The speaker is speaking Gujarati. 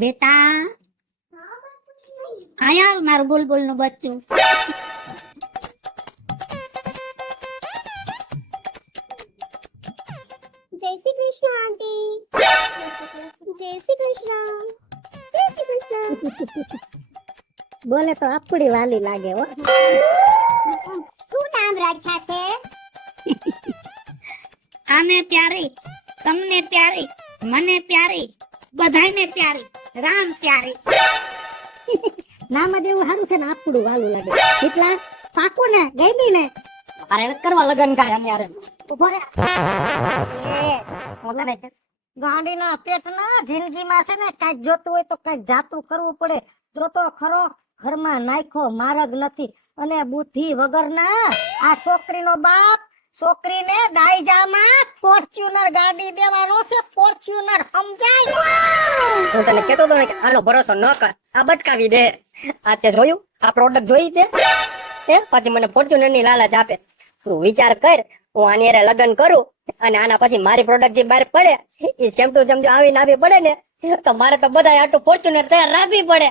બેટા આયા મારું બુલબુલ નું બચ્ચું. જય શ્રી કૃષ્ણ આંટી. જય શ્રી કૃષ્ણ. જય શ્રી કૃષ્ણ. બોલે તો આપડી વાલી લાગે હો. શું નામ રાખ્યા છે? આને પ્યારી, તમને પ્યારી, મને પ્યારી, બધાયને પ્યારી, રામ પ્યારી. નામ જ એવું સારું છે ને આપડું વાલું લાગે. એટલા પાકું ને ગઈ ને અરે કરવા લગન કાય એમ યાર ઉભો રે. ગાંડીના પેટના જિંદગીમાં છે ને કઈક જોતું હોય તો કઈક જાતું કરવું પડે. જોતો ખરો ઘરમાં નાખ્યો માર્ગ નથી અને બુદ્ધિ વગરના આ છોકરીનો બાપ છોકરીને દાઈજામાં ફોર્ચ્યુનર ગાડી દેવાનો છે. ફોર્ચ્યુનર સમજાય? હું તને કેતો તો ને કે આનો ભરોસો ન કર, આ બટકાવી દે. આ તે જોયું આ પ્રોડક્ટ જોઈ તે પછી મને ફોર્ચ્યુનર ની લાલચ આપે. તું વિચાર કર, હું આની હારે લગ્ન કરું અને આના પછી મારી પ્રોડક્ટ જે બહાર પડે એ સેમ ટુ સેમ જો આવીને આવી પડે ને તો મારે તો બધા આટલું ફોર્ચ્યુનર તૈયાર રાખવી પડે.